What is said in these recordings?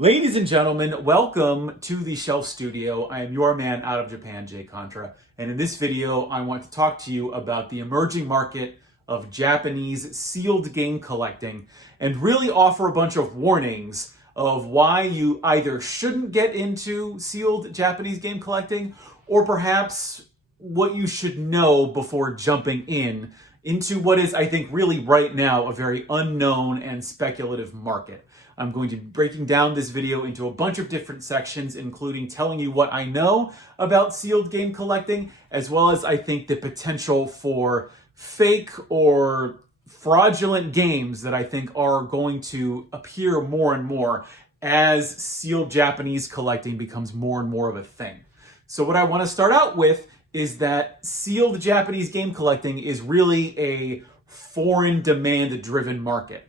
Ladies and gentlemen, welcome to the Shelf Studio. I am your man out of Japan, Jay Contra, and in this video, I want to talk to you about the emerging market of Japanese sealed game collecting and really offer a bunch of warnings of why you either shouldn't get into sealed Japanese game collecting or perhaps what you should know before jumping into what is, I think, really right now a very unknown and speculative market. I'm going to be breaking down this video into a bunch of different sections, including telling you what I know about sealed game collecting, as well as I think the potential for fake or fraudulent games that I think are going to appear more and more as sealed Japanese collecting becomes more and more of a thing. So what I want to start out with is that sealed Japanese game collecting is really a foreign demand-driven market.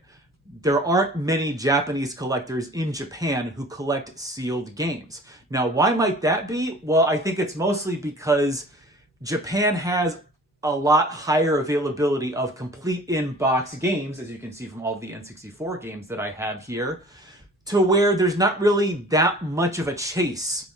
There aren't many Japanese collectors in Japan who collect sealed games. Now, why might that be? Well, I think it's mostly because Japan has a lot higher availability of complete in-box games, as you can see from all the N64 games that I have here, to where there's not really that much of a chase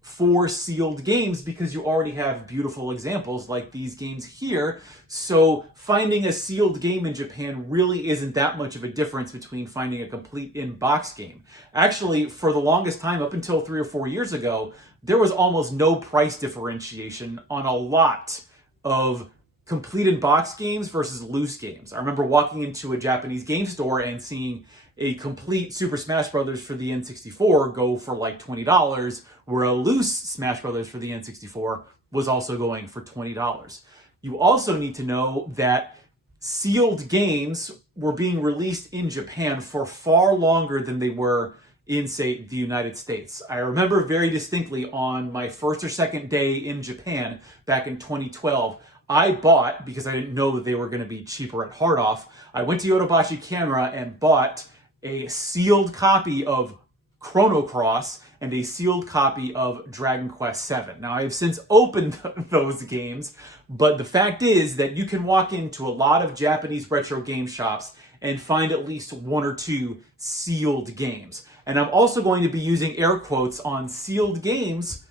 for sealed games because you already have beautiful examples like these games here. So finding a sealed game in Japan really isn't that much of a difference between finding a complete in-box game. Actually, for the longest time, up until 3 or 4 years ago, there was almost no price differentiation on a lot of complete in-box games versus loose games. I remember walking into a Japanese game store and seeing a complete Super Smash Bros. For the N64 go for like $20, where a loose Smash Bros. For the N64 was also going for $20. You also need to know that sealed games were being released in Japan for far longer than they were in, say, the United States. I remember very distinctly on my first or second day in Japan back in 2012, I bought, because I didn't know that they were going to be cheaper at Hard Off, I went to Yodobashi Camera and bought a sealed copy of Chrono Cross and a sealed copy of Dragon Quest VII. Now, I have since opened those games, but the fact is that you can walk into a lot of Japanese retro game shops and find at least 1 or 2 sealed games. And I'm also going to be using air quotes on sealed games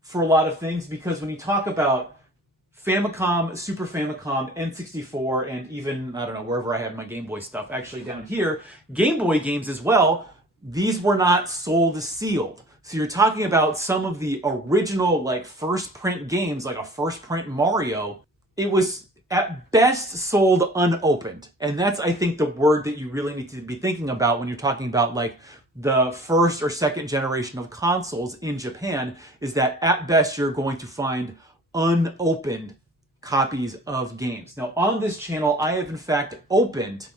for a lot of things, because when you talk about Famicom, Super Famicom, N64, and even, I don't know, wherever I have my Game Boy stuff, actually down here, Game Boy games as well, these were not sold sealed. So you're talking about some of the original, like, first print games, like a first print Mario, it was at best sold unopened. And that's, I think, the word that you really need to be thinking about when you're talking about, like, the first or second generation of consoles in Japan, is that at best you're going to find unopened copies of games. Now, on this channel, I have in fact opened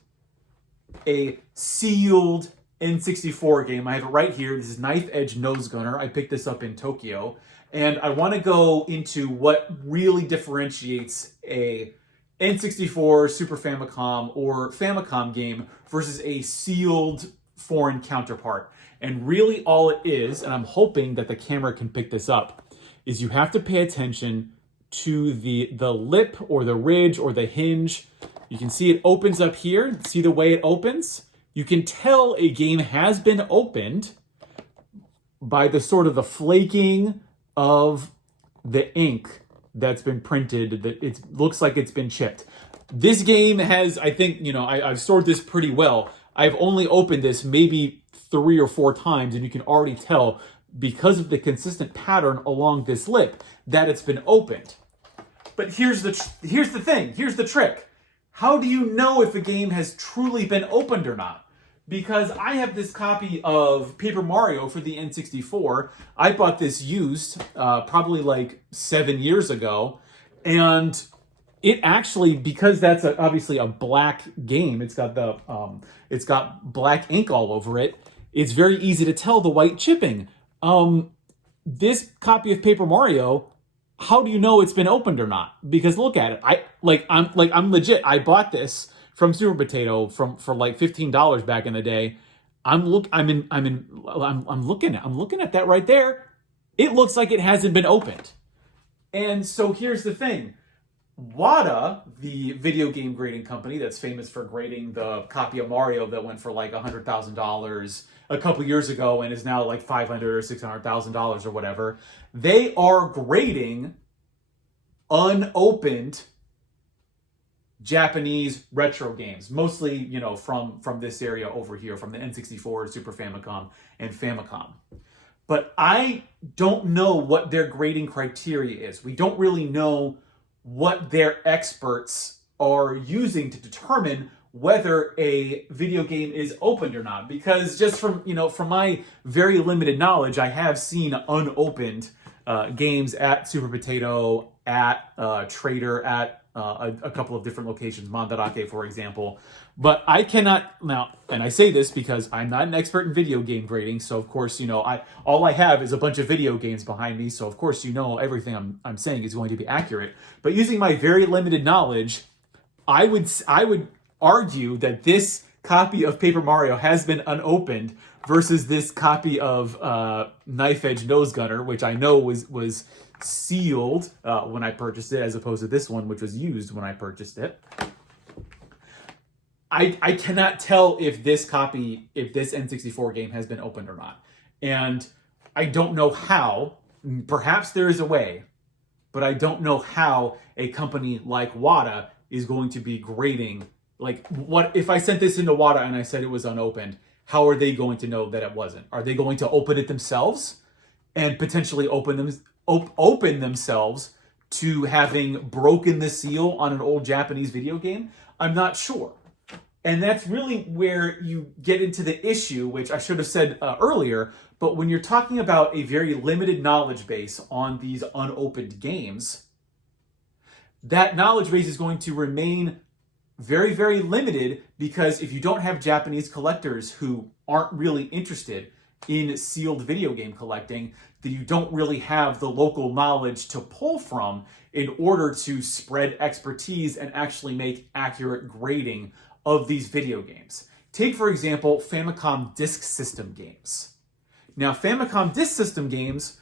a sealed N64 game. I have it right here. This is Knife Edge Nose Gunner. I picked this up in Tokyo. And I want to go into what really differentiates a N64, Super Famicom, or Famicom game versus a sealed foreign counterpart. And really all it is, and I'm hoping that the camera can pick this up, is you have to pay attention to the lip or the ridge or the hinge. You can see it opens up here. See the way it opens? You can tell a game has been opened by the sort of the flaking of the ink that's been printed, that it looks like it's been chipped. This game has, I think, I've stored this pretty well. I've only opened this maybe 3 or 4 times, and you can already tell, because of the consistent pattern along this lip, that it's been opened. But here's the thing, here's the trick. How do you know if a game has truly been opened or not? Because I have this copy of Paper Mario for the N64. I bought this used, probably like 7 years ago, and it actually, because that's obviously a black game, it's got black ink all over it. It's very easy to tell the white chipping. This copy of Paper Mario, how do you know it's been opened or not? Because look at it. I'm legit. I bought this from Super Potato for like $15 back in the day. I'm looking at that right there. It looks like it hasn't been opened. And so here's the thing. WATA, the video game grading company that's famous for grading the copy of Mario that went for like $100,000 a couple years ago and is now like $500,000 or $600,000 or whatever. They are grading unopened Japanese retro games, mostly, from this area over here, from the N64, Super Famicom, and Famicom. But I don't know what their grading criteria is. We don't really know what their experts are using to determine whether a video game is opened or not. Because just from my very limited knowledge, I have seen unopened games at Super Potato, at Trader, at a couple of different locations, Mandarake, for example. But I cannot now, and I say this because I'm not an expert in video game grading, so of course, all I have is a bunch of video games behind me, so of course, everything I'm saying is going to be accurate. But using my very limited knowledge, I would argue that this copy of Paper Mario has been unopened versus this copy of Knife Edge Nose Gunner, which I know was sealed when I purchased it, as opposed to this one, which was used when I purchased it. I cannot tell if this N64 game has been opened or not. And I don't know how. Perhaps there is a way, but I don't know how a company like WATA is going to be grading. Like, what if I sent this into WATA and I said it was unopened? How are they going to know that it wasn't? Are they going to open it themselves and potentially open themselves to having broken the seal on an old Japanese video game? I'm not sure. And that's really where you get into the issue, which I should have said earlier, but when you're talking about a very limited knowledge base on these unopened games, that knowledge base is going to remain very, very limited, because if you don't have Japanese collectors who aren't really interested in sealed video game collecting, then you don't really have the local knowledge to pull from in order to spread expertise and actually make accurate grading of these video games. Take, for example, Famicom Disk System games. Now, Famicom Disk System games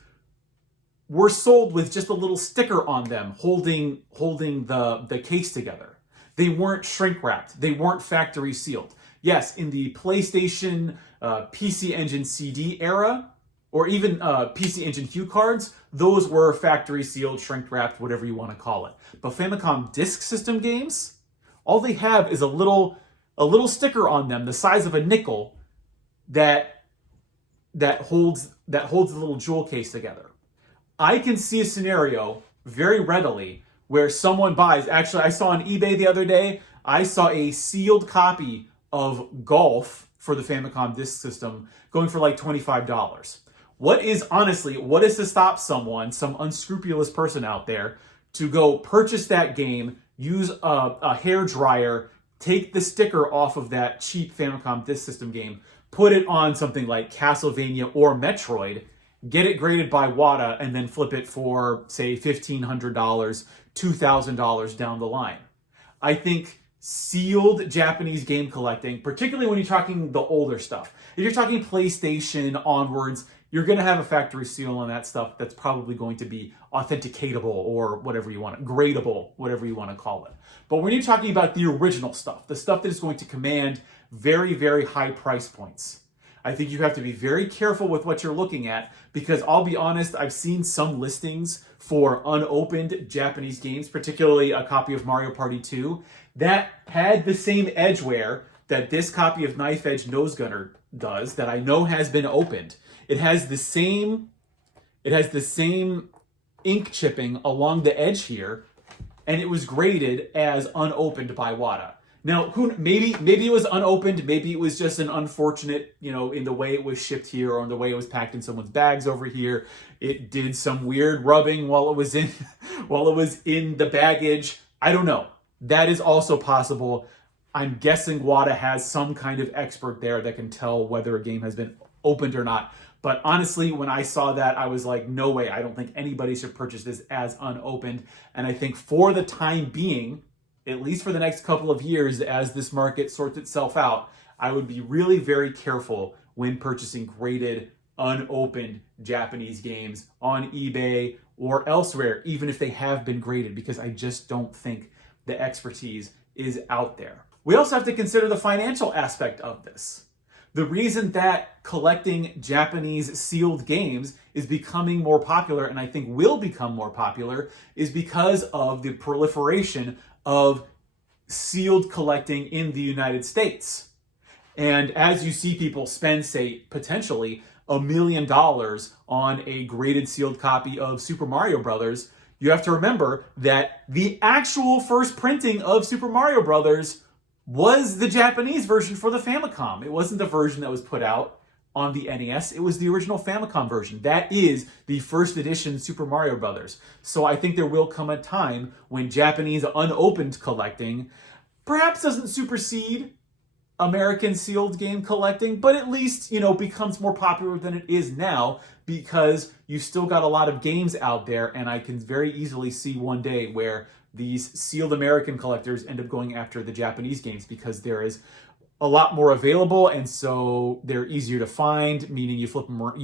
were sold with just a little sticker on them holding the case together. They weren't shrink wrapped. They weren't factory sealed. Yes, in the PlayStation PC Engine CD era, or even PC Engine Hue cards, those were factory sealed, shrink wrapped, whatever you want to call it. But Famicom Disk System games, all they have is a little sticker on them the size of a nickel that holds the little jewel case together. I can see a scenario very readily where someone buys, actually I saw on eBay the other day, I saw a sealed copy of Golf for the Famicom Disk System going for like $25. What is to stop someone, some unscrupulous person out there, to go purchase that game, use a hair dryer, take the sticker off of that cheap Famicom Disk System game, put it on something like Castlevania or Metroid, get it graded by WATA, and then flip it for, say, $1,500, $2,000 down the line? I think sealed Japanese game collecting, particularly when you're talking the older stuff, if you're talking PlayStation onwards, you're going to have a factory seal on that stuff that's probably going to be authenticatable, or whatever you want, gradable, whatever you want to call it. But when you're talking about the original stuff, the stuff that is going to command very, very high price points, I think you have to be very careful with what you're looking at, because I'll be honest, I've seen some listings for unopened Japanese games, particularly a copy of Mario Party 2, that had the same edgeware that this copy of Knife Edge Nose Gunner does, that I know has been opened. It has the same ink chipping along the edge here, and it was graded as unopened by WATA. Now, maybe it was unopened, maybe it was just an unfortunate, in the way it was shipped here, or in the way it was packed in someone's bags over here. It did some weird rubbing while it was in the baggage. I don't know. That is also possible. I'm guessing WATA has some kind of expert there that can tell whether a game has been opened or not. But honestly, when I saw that, I was like, no way. I don't think anybody should purchase this as unopened. And I think for the time being, at least for the next couple of years, as this market sorts itself out, I would be really very careful when purchasing graded, unopened Japanese games on eBay or elsewhere, even if they have been graded, because I just don't think the expertise is out there. We also have to consider the financial aspect of this. The reason that collecting Japanese sealed games is becoming more popular, and I think will become more popular, is because of the proliferation of sealed collecting in the United States. And as you see people spend, say, potentially $1 million on a graded sealed copy of Super Mario Brothers, you have to remember that the actual first printing of Super Mario Brothers was the Japanese version for the Famicom. It wasn't the version that was put out on the NES. It was the original Famicom version. That is the first edition Super Mario Brothers. So I think there will come a time when Japanese unopened collecting perhaps doesn't supersede American sealed game collecting, but at least, becomes more popular than it is now, because you still got a lot of games out there, and I can very easily see one day where these sealed American collectors end up going after the Japanese games because there is a lot more available, and so they're easier to find, meaning you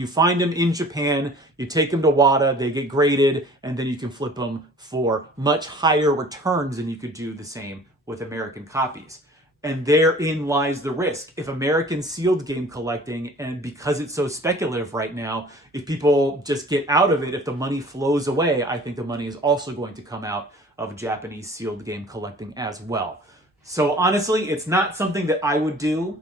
find them in Japan, you take them to WATA, they get graded, and then you can flip them for much higher returns than you could do the same with American copies. And therein lies the risk. If American sealed game collecting, and because it's so speculative right now, if people just get out of it, if the money flows away, I think the money is also going to come out of Japanese sealed game collecting as well. So honestly, it's not something that I would do,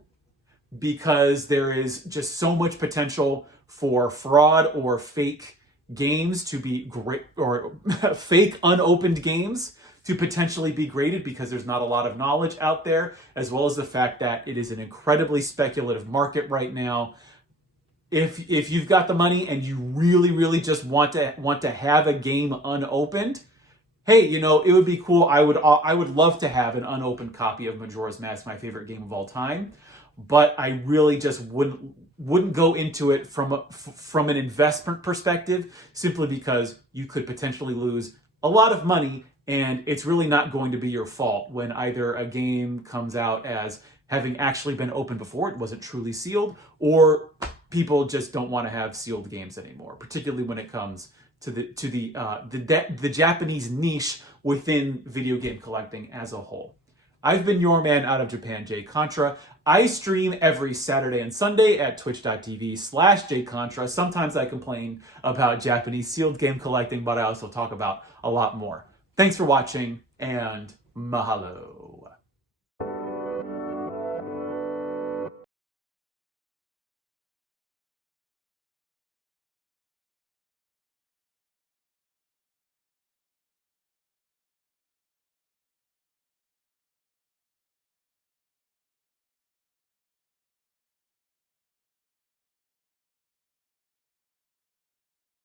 because there is just so much potential for fraud or fake games to be great, or fake unopened games to potentially be graded, because there's not a lot of knowledge out there, as well as the fact that it is an incredibly speculative market right now. If you've got the money and you really, really just want to have a game unopened, hey, it would be cool. I would love to have an unopened copy of Majora's Mask, my favorite game of all time, but I really just wouldn't go into it from an investment perspective, simply because you could potentially lose a lot of money, and it's really not going to be your fault when either a game comes out as having actually been opened before, it wasn't truly sealed, or people just don't want to have sealed games anymore, particularly when it comes to the Japanese niche within video game collecting as a whole. I've been your man out of Japan, Jay Contra. I stream every Saturday and Sunday at twitch.tv/JayContra. Sometimes I complain about Japanese sealed game collecting, but I also talk about a lot more. Thanks for watching, and mahalo.